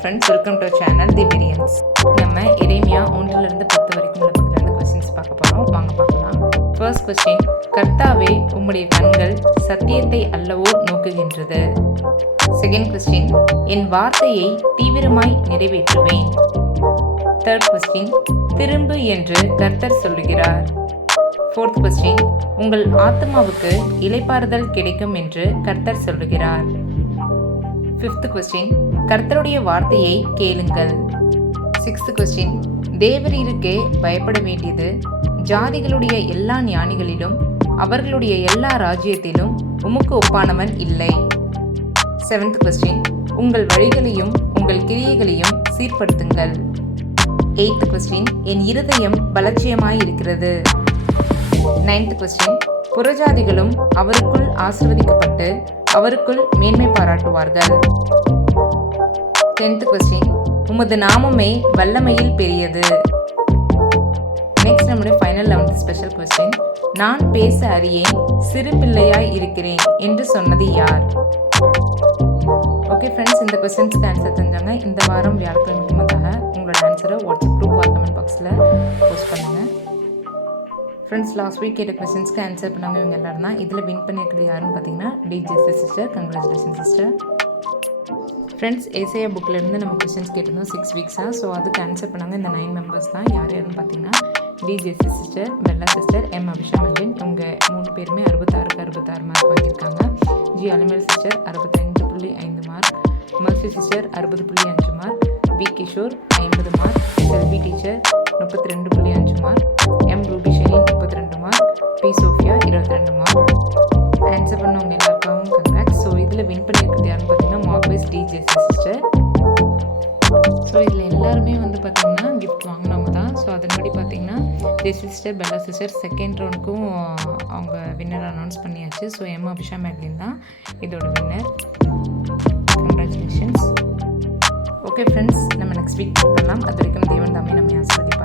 Friends welcome to channel the Priyansh நம்ம இறைமையா ஒன்றிலிருந்து பத்து வரைக்கும் உள்ள பகுதியிலிருந்து கொஸ்டின்ஸ் பார்க்க போகிறோம் வாங்க பார்க்கலாம். ஃபர்ஸ்ட் கொஸ்டின் கர்த்தாவே உம்முடைய கண்கள் சத்தியத்தை அல்லவோ நோக்குகின்றது? செகண்ட் கொஸ்டின் என் வார்த்தையை தீவிரமாய் நிறைவேற்றுவேன். தேர்ட் கொஸ்டின் திரும்பு என்று கர்த்தர் சொல்லுகிறார். ஃபோர்த் கொஸ்டின் உங்கள் ஆத்மாவுக்கு இலைப்பாறுதல் கிடைக்கும் என்று கர்த்தர் சொல்லுகிறார். ஃபிஃப்த் கொஸ்டின் கர்த்தருடைய வார்த்தையை கேளுங்கள். சிக்ஸ்த் கொஸ்டின் தேவரீருக்கே பயப்பட வேண்டியது ஜாதிகளுடைய எல்லா ஞானிகளிலும் அவர்களுடைய எல்லா ராஜ்யத்திலும் உமக்கு ஒப்பானவன் இல்லை. செவன்த் கொஸ்டின் உங்கள் வழிகளையும் உங்கள் கிரியைகளையும் சீர்படுத்துங்கள். எய்த் கொஸ்டின் என் இருதயம் பலட்சியமாய் இருக்கிறது நைன்த் கொஸ்டின் புறஜாதிகளும் அவருக்குள் ஆசிர்வதிக்கப்பட்டு அவருக்குள் மேன்மை பாராட்டுவார்கள். டென்த் கொஸ்டின் உமது நாமமே வல்லமையில் பெரியது. நெக்ஸ்ட் நம்முடைய ஃபைனல் லெவன்த் ஸ்பெஷல் கொஸ்டின் நான் பேச அறியேன் சிறு பிள்ளையாய் இருக்கிறேன் என்று சொன்னது யார்? ஓகே ஃப்ரெண்ட்ஸ் இந்த கொஸ்டின்ஸ்க்கு ஆன்சர் தெரிஞ்சாங்க இந்த வாரம் வியாழக்கிழமைக்கு முன்னதாக உங்களோட ஆன்சரை வாட்ஸ்அப் குரூப் ஆர் கமெண்ட் பாக்ஸில் ஃப்ரெண்ட்ஸ் லாஸ்ட் வீக் கேட்ட கொஸ்டின்ஸ்க்கு ஆன்சர் பண்ணாங்க இவங்க எல்லாரும் தான் இதில் வின் பண்ணியிருக்கிறது யாருன்னு பார்த்தீங்கன்னா DGSC sister congratulation sister friends Asia புக்கிலேருந்து நம்ம கொஸ்டின்ஸ் கேட்டிருந்தோம் சிக்ஸ் வீக்ஸாக ஸோ அதுக்கு ஆன்சர் பண்ணாங்க இந்த நைன் மெம்பர்ஸ் தான். யார் யாருன்னு பார்த்தீங்கன்னா DGSC sister Bella sister M Abisha மல்லின் இவங்க மூணு பேருமே அறுபத்தாறுக்கு அறுபத்தாறு மார்க் வாங்கியிருக்காங்க. ஜி அலிமல் சிஸ்டர் அறுபத்தஞ்சு புள்ளி ஐந்து மார்க் மர்சி சிஸ்டர் அறுபது புள்ளி அஞ்சு மார்க் வி கிஷோர் ஐம்பது மார்க் செல்வி டீச்சர் முப்பத்தி ரெண்டு புள்ளி அஞ்சு mark M Ruby B Sophia இருபத்தி ரெண்டு மார்க் ஆன்சர் பண்ணவங்க எல்லாருக்கும் கங்க்ராட்ஸ் ஸோ இதில் வின் பண்ணியிருக்கிறது யாருன்னு பார்த்தீங்கன்னா mark wise DJC sister so இதில் எல்லாருமே வந்து பார்த்தீங்கன்னா கிஃப்ட் வாங்கினவங்க தான். ஸோ அதன்படி பார்த்தீங்கன்னா J sister Bella sister second ரவுண்டுக்கும் அவங்க வின்னர் அனௌன்ஸ் பண்ணியாச்சு. ஸோ எம் அபிஷா மேக்லின் தான் இதோட வின்னர் கங்க்ராச்சுலேஷன்ஸ் ஓகே ஃப்ரெண்ட்ஸ் நம்ம நெக்ஸ்ட் வீக் பண்ணலாம். அது வரைக்கும் தேவன் தாமே நம்ம ஆசிரியர்